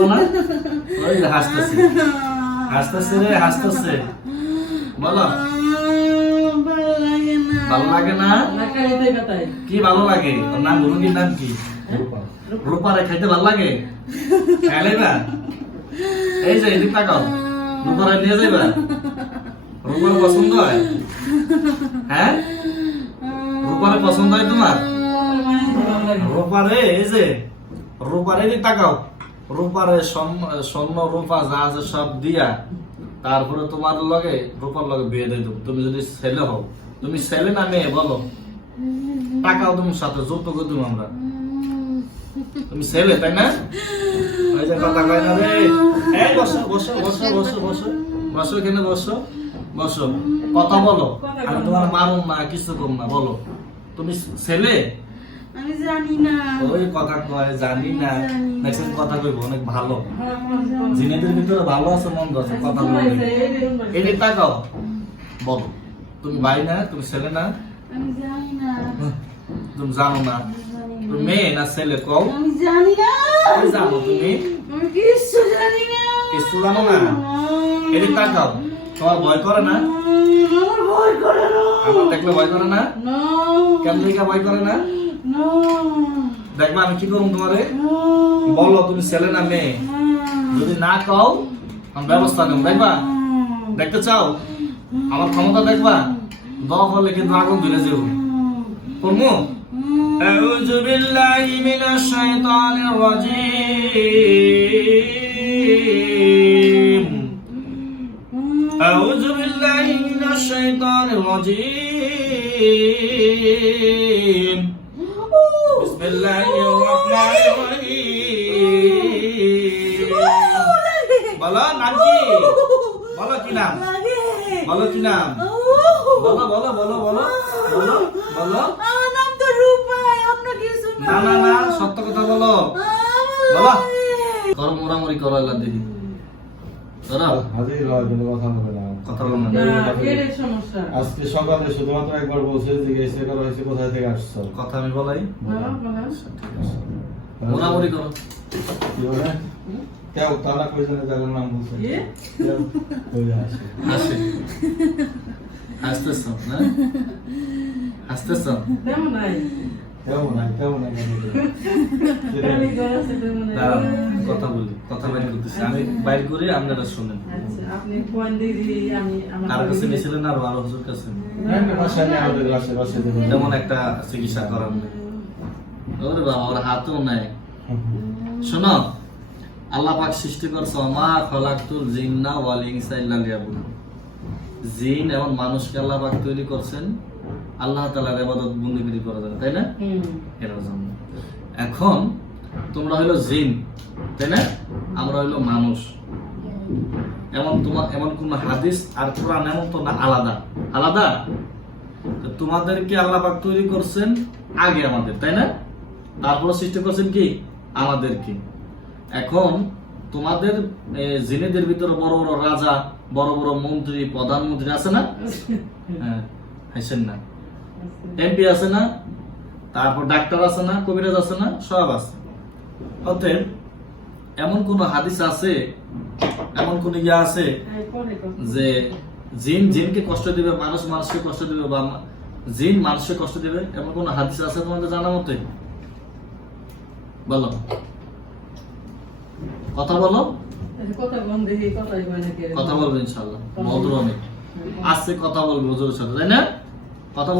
বলো না, ওই হাসতেছে হাসতেছে রে হাসতেছে, বলো ভালো লাগে না? কি ভালো লাগে? ওর নাম মুরগির নাম কি? রূপা রে খাইতে ভালো লাগে? খাইলেবা? এই যে এদিক তাকাও, রূপারে নিয়ে যাইবা? রূপার পছন্দ হয়? হ্যাঁ, রূপারে পছন্দ হয় তোমার? রূপারে এই যে রূপারে এদিক তাকাও, রূপারে স্বর্ণ রূপা যা আছে সব দিয়া তারপরে তোমার লগে রূপার লগে বিয়ে দিয়ে দেবো। তুমি যদি ছেলে হও, তুমি ছেলে না মেয়ে বলো? টাকাও তোমার সাথে যৌতুক দেবো আমরা। তুমি ছেলে তাই না? ওই যে কথা কয় না রে, এই বসো বসো বসো বসো বসো বসো, এখানে বসো বসো, কথা বলো। আমি তোমার মারুম না, কিছু করুম না, বলো তুমি ছেলে? আমি জানি না। ওই কথা কয় জানি না, দেখছেন কথা কইব অনেক ভালো, জিনেদের ভিতরে ভালো আছে মন্দ আছে, কথা বলবে। এই যে তাকাও, বলো তুমি ভাই না, তুমি ছেলে না? আমি জানি না। তুমি জানো না? তুমি মেয়ে না ছেলে কও? আমি জানি না। কি জানো তুমি? আমি কিছু জানি না। কিছু জানো না? এই যে তাকাও, তোমার ভয় করে না? আমার ভয় করে না। আমার দেখলে ভয় করে না? না। কেন দিকে ভয় করে না? না। দেখবা আমি কি করুম তোমারে? বলো তুমি ছেলে না মেয়ে? যদি না কও আমি ব্যবস্থা নেব, দেখবা? দেখতে চাও আমার ক্ষমতা দেখবা? দোয়া করলে কিন্তু আগুন ধরে যাবো। করমু? আউযু বিল্লাহি মিনাশ শাইতানির রাজীম। আউযু বিল্লাহি মিনাশ শাইতানির রাজীম। বিসমিল্লাহির রহমানির রহিম। বলো নাম কি? বলো কি নাম? বলো কি নাম? বলো বলো বলো বলো বলো বলো। আমার নাম তো রূপা, আপনার কিছু না না না, সত্য কথা বলো। বলো। করো মোরামুরি করো, আল্লাহ দেখি ধরো। হাজির হয় কিন্তু কথা বলে না। কথা বলো না। আজকে সকালে শুধুমাত্র একবার বলছে জিজ্ঞাসা করা হয়েছে কোথায় থেকে আসছো। কথা আমি বলাই, মোরামুরি করো। কি বলে? কেউ তারা কই জানে যার নাম বলছে? কেউ কই আসে? হাসি হাসতেছ না? হাসতেছ? কেমন নাই কেমন নাই দাঁড়ান, কথা বলি, কথা বাইর করতেছি আমি, বাইর করি আপনারা শুনেন। কার কাছে নিয়েছিলেন? আরো আরো হুজুর কাছে। বাসায় নেই, আমাদের বাসায় দেবেন। তেমন একটা চিকিৎসা করার নেই। ওরে বাবা, ওর হাতও নাই। শোনো, আল্লাহ পাক সৃষ্টি করছে মা খলাকতুল জিন্না ওয়াল ইনসা ইল্লা লিয়াবুদুন। জিন এবং মানুষকে আল্লাহ পাক তৈরি করছেন আল্লাহ তাআলার ইবাদত বন্দেগী করার জন্য, তাই না? এর জন্য। এখন তোমরা হলো জিন, তাই না? আমরা হলো মানুষ। এমন কোন হাদিস আর কোরআন এমন তো না আলাদা আলাদা। তোমাদেরকে আল্লাহ পাক তৈরি করছেন আগে আমাদের, তাই না? তারপরে সৃষ্টি করছেন কি আমাদেরকে। এখন তোমাদের জিনেদের ভিতরে বড় বড় রাজা, বড় বড় মন্ত্রী, প্রধানমন্ত্রী আছে না? হ্যাঁ, হাসেন না? এমপি আছে না? তারপর ডাক্তার আছে না? কবিরাজ আছে না? সব আছে। অতএব এমন কোন হাদিস আছে, এমন কোন ইয়া আছে যে জিন জিনকে কষ্ট দিবে, মানুষ মানুষকে কষ্ট দিবে, বা জিন মানুষকে কষ্ট দিবে, এমন কোন হাদিস আছে তোমাদের জানা মতে? বলো, কথা বলো। কথা বলবে ইনশাআল্লাহ, মধুর অনেক আজকে কথা বলবো হুজুরের সাথে, তাই না? কথা